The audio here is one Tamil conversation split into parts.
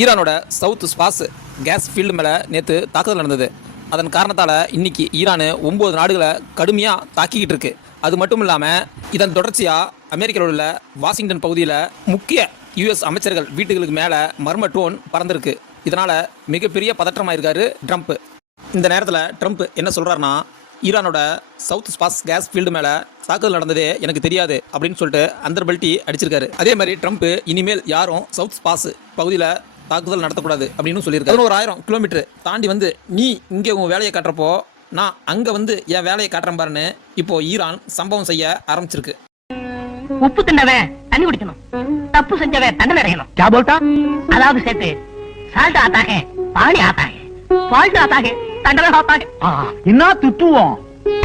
ஈரானோட சவுத் ஸ்பாஸ் கேஸ் ஃபீல்டு மேலே நேற்று தாக்குதல் நடந்தது. அதன் காரணத்தால் இன்னைக்கு ஈரான் 9 நாடுகளை கடுமையாக தாக்கிக்கிட்டு இருக்கு. அது மட்டும் இல்லாமல் இதன் தொடர்ச்சியாக அமெரிக்காவில் உள்ள வாஷிங்டன் பகுதியில் முக்கிய யுஎஸ் அமைச்சர்கள் வீட்டுகளுக்கு மேலே மர்ம ட்ரோன் பறந்துருக்கு. இதனால் மிகப்பெரிய பதற்றமாயிருக்காரு ட்ரம்ப். இந்த நேரத்தில் ட்ரம்ப் என்ன சொல்கிறாருன்னா, ஈரானோட சவுத் ஸ்பாஸ் கேஸ் ஃபீல்டு மேலே தாக்குதல் நடந்ததே எனக்கு தெரியாது அப்படின்னு சொல்லிட்டு அந்த பெல்ட்டி அடிச்சிருக்காரு. அதே மாதிரி ட்ரம்ப் இனிமேல் யாரும் சவுத் ஸ்பாஸ் பகுதியில் தாக்குதல் நடத்தக்கூடாது அப்படின்னு சொல்லியிருக்காரு. 11,000 கிலோமீட்டர் தாண்டி வந்து நீ இங்கே உன் வேலையை காட்டுறப்போ நான் அங்கே வந்து என் வேலையை காட்டுறேன் பாருன்னு இப்போ ஈரான் சம்பவம் செய்ய ஆரம்பிச்சிருக்கு. உப்பு தின்னவன் தண்ணி குடிக்கணும், தப்பு செஞ்சவன் தண்டனை அடையணும். அதாவது சேர்த்து சால்ட் ஆத்தாக பாணி ஆத்தாக பால்ட் ஆத்தாக தண்டனை ஆத்தாக என்ன துப்புவோம்.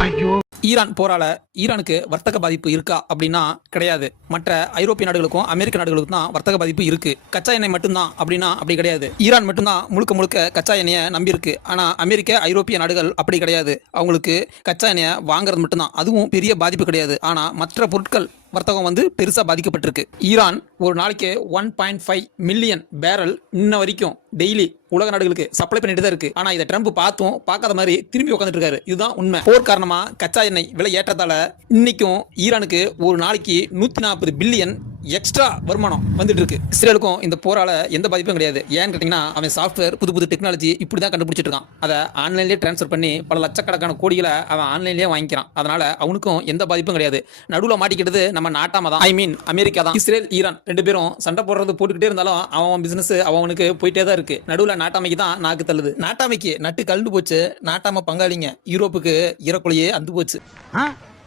ஐயோ, ஈரான் போரால ஈரானுக்கு வர்த்தக பாதிப்பு இருக்கா அப்படின்னா கிடையாது. மற்ற ஐரோப்பிய நாடுகளுக்கும் அமெரிக்க நாடுகளுக்கும் தான் வர்த்தக பாதிப்பு இருக்கு. கச்சா எண்ணெய் மட்டும்தான் அப்படின்னா அப்படி கிடையாது. ஈரான் மட்டும்தான் முழுக்க முழுக்க கச்சா எண்ணெயை நம்பி இருக்கு. ஆனா அமெரிக்க ஐரோப்பிய நாடுகள் அப்படி கிடையாது. அவங்களுக்கு கச்சா எண்ணெயை வாங்குறது மட்டும்தான், அதுவும் பெரிய பாதிப்பு கிடையாது. ஆனா மற்ற பொருட்கள் வர்த்தகம் வந்து பெருசா பாதிக்கப்பட்டிருக்கு. ஈரான் ஒரு நாளைக்கு 1.5 மில்லியன் பேரல் இன்ன வரைக்கும் டெய்லி உலக நாடுகளுக்கு சப்ளை பண்ணிட்டு தான் இருக்கு. ஆனா இதை ட்ரம்ப் பார்த்தும் பார்க்காத மாதிரி திரும்பி உட்காந்துட்டு இருக்காரு. இதுதான் உண்மை. போர் காரணமா கச்சா எண்ணெய் விலை ஏற்றத்தால இன்னைக்கும் ஈரானுக்கு ஒரு நாளைக்கு 140 பில்லியன் எக்ஸ்ட்ரா வருமானம் வந்துட்டு இருக்கு. இஸ்ரேலுக்கும் இந்த போரால எந்த பாதிப்பும் கிடையாது. ஏன்னு கேட்டீங்கன்னா, அவன் சாஃப்ட்வேர் புது புது டெக்னாலஜி இப்படி தான் கண்டுபிடிச்சிட்டு இருக்கான். அதை ஆன்லைன்லேயே டிரான்ஸ்ஃபர் பண்ணி பல லட்சக்கணக்கான கோடிகளை அவன் ஆன்லைன்லேயே வாங்கிக்கிறான். அதனால அவனுக்கும் எந்த பாதிப்பும் கிடையாது. நடுவில் மாட்டிக்கிட்டது நம்ம நாட்டாம தான், ஐ மீன் அமெரிக்கா தான். இஸ்ரேல் ஈரான் 2 பேரும் சண்டை போடுறது போட்டுக்கிட்டே இருந்தாலும் அவன் பிசினஸ் அவனுக்கு போயிட்டே தான் இருக்கு. நடுவில் நாட்டாமைக்கு தான் நாக்கு தள்ளுது. நாட்டாமைக்கு நட்டு கலந்து போச்சு. நாட்டாம பங்காளிங்க யூரோப்புக்கு ஈரக்குலையே அந்து போச்சு.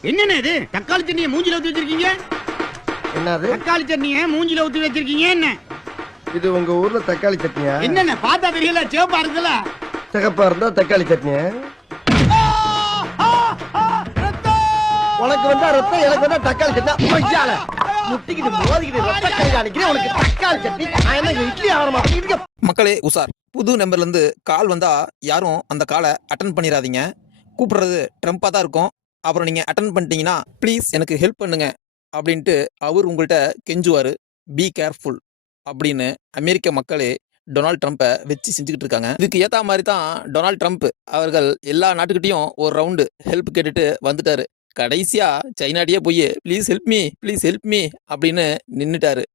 என்னென்ன இது தக்காளி சட்னியை மூஞ்சில ஊத்தி வச்சிருக்கீங்க? என்னது தக்காளி சட்னியை மூஞ்சில ஊத்தி வச்சிருக்கீங்க? என்ன இது உங்க ஊர்ல தக்காளி சட்னியா? என்னென்ன பார்த்தா தெரியல, சிவப்பா இருக்குல்ல. சிகப்பா இருந்தா தக்காளி சட்னியா? உனக்கு வந்தா ரத்தம், எனக்கு வந்தா தக்காளி சட்னி. ஐயால முட்டிக்கிட்டு மோதிக்கிட்டு ரத்த கை காணிக்கிறேன். உனக்கு தக்காளி சட்னி என்ன இட்லி ஆரமா? மக்களே உசார், புது நம்பர்ல இருந்து கால் வந்தா யாரும் அந்த காலை அட்டன் பண்ணிடாதீங்க. கூப்பிடுறது ட்ரம்ப்பா தான் இருக்கும். அப்புறம் நீங்க அட்டன் பண்ணிட்டீங்கன்னா ப்ளீஸ் எனக்கு ஹெல்ப் பண்ணுங்க அப்படின்ட்டு அவர் உங்கள்கிட்ட கெஞ்சுவாரு. பி கேர்ஃபுல் அப்படின்னு அமெரிக்க மக்களே டொனால்ட் ட்ரம்ப்பை வச்சு செஞ்சுக்கிட்டு இருக்காங்க. இதுக்கு ஏற்ற மாதிரி தான் டொனால்ட் ட்ரம்ப் அவர்கள் எல்லா நாட்டுக்கிட்டையும் ஒரு ரவுண்டு ஹெல்ப் கேட்டுட்டு வந்துட்டாரு. கடைசியா சைனாட்டியே போய் ப்ளீஸ் ஹெல்ப் மீ அப்படின்னு நின்றுட்டாரு.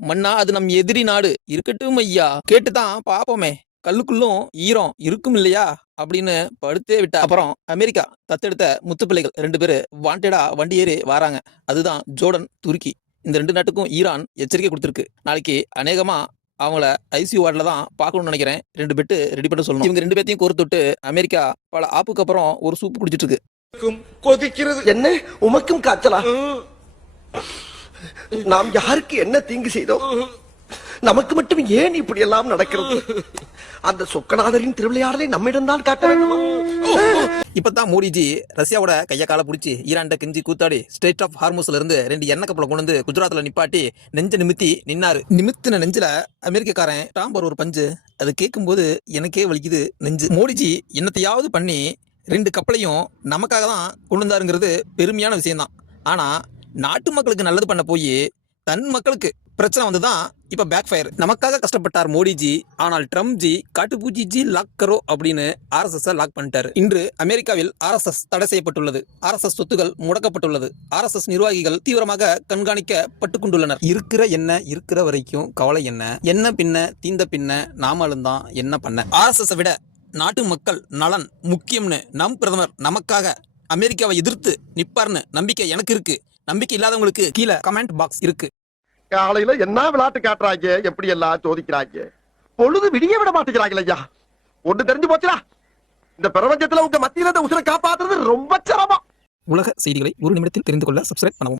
மன்னா அது நம் எதிரி நாடு, இருக்கட்டும் ஐயா, கேட்டு தான் பாப்போமே, கல்லுக்குள்ளும் ஈரம் இருக்கும் இல்லையா அப்படின்னு படுத்தே விட்டா. அப்புறம் அமெரிக்கா தத்தெடுத்த முத்து பிள்ளைகள் 2 பேர் வாண்டடா வண்டி ஏறி வராங்க. அதுதான் ஜோர்டன், துருக்கி. இந்த 2 நாட்டுக்கும் ஈரான் எச்சரிக்கை கொடுத்துருக்கு. நாளைக்கு அநேகமா அவங்கள ஐசியூ வார்டில் தான் பார்க்கணும்னு நினைக்கிறேன். 2 பெட்டு ரெடி பண்ண சொல்லணும். இவங்க 2 பேர்த்தையும் கோர்த்துட்டு அமெரிக்கா பல ஆப்புக்கு அப்புறம் ஒரு சூப்பு குடிச்சிட்டு இருக்கு. கொதிக்கிறது என்ன? உமக்கும் காய்ச்சலா? நாம் யாருக்கு என்ன தீங்கு செய்தோம்? நமக்கு மட்டும் ஏன் இப்படி எல்லாம் நடக்கிறது? அந்த சொக்கநாதரின் திருவிளையாடலை நம்மிடம் தான் காட்ட வேண்டுமா? இப்பதான் மோடிஜி ரஷ்யாவோட கைய கால பிடிச்சி ஈரான்ட கெஞ்சி கூத்தாடி ஸ்டேட் ஆஃப் ஹார்மோஸ்ல இருந்து 2 எண்ணெய் கப்பலை கொண்டு வந்து குஜராத்ல நிப்பாட்டி நெஞ்ச நிமித்தி நின்னாரு. நிமித்தின நெஞ்சில அமெரிக்கக்காரன் டாம்பர் ஒரு பஞ்சு. அது கேட்கும்போது எனக்கே வலிக்குது நெஞ்சு. மோடிஜி என்னத்தையாவது பண்ணி 2 கப்பலையும் நமக்காக தான் கொண்டு வந்தாருங்கிறது பெருமையான விஷயம்தான். ஆனா நாட்டு மக்களுக்கு நல்லது பண்ண போய் தன் மக்களுக்கு பிரச்சனை வந்துதான் இப்ப பேக் ஃபயர். நமக்காக கஷ்டப்பட்டார் மோடிஜி. ஆனால் ட்ரம்ப் ஜி காட்டுப்பூச்சி ஜி லாக் கரோ அப்படின்னு RSS லாக் பண்ணிட்டாரு. இன்று அமெரிக்காவில் RSS தடை செய்யப்பட்டுள்ளது. RSS சொத்துகள் முடக்கப்பட்டுள்ளது. RSS நிர்வாகிகள் தீவிரமாக கண்காணிக்கப்பட்டு கொண்டுள்ளனர். இருக்கிற வரைக்கும் கவலை என்ன பின்ன தீந்த பின்ன நாமளும் தான் என்ன பண்ண. RSS விட நாட்டு மக்கள் நலன் முக்கியம்னு நம் பிரதமர் நமக்காக அமெரிக்காவை எதிர்த்து நிப்பார்னு நம்பிக்கை எனக்கு இருக்கு. நம்பிக்கை இல்லாதவங்களுக்கு கீழே கமெண்ட் பாக்ஸ் இருக்கு. காலையில என்ன விளையாட்டு காட்டுறாங்க, எப்படி எல்லாம் சோதிக்கிறாங்க. பொழுது விடிய விட மாட்டேங்கிறாங்க ஐயா. ஒண்ணு தெரிஞ்சு போச்சுடா, இந்த பிரபஞ்சத்துல உங்க மத்தியில இந்த உசுரை காப்பாத்துறது ரொம்ப சிரமம். உலக செய்திகளை ஒரு நிமிடத்தில் தெரிந்து கொள்ள சப்ஸ்கிரைப் பண்ணவும்.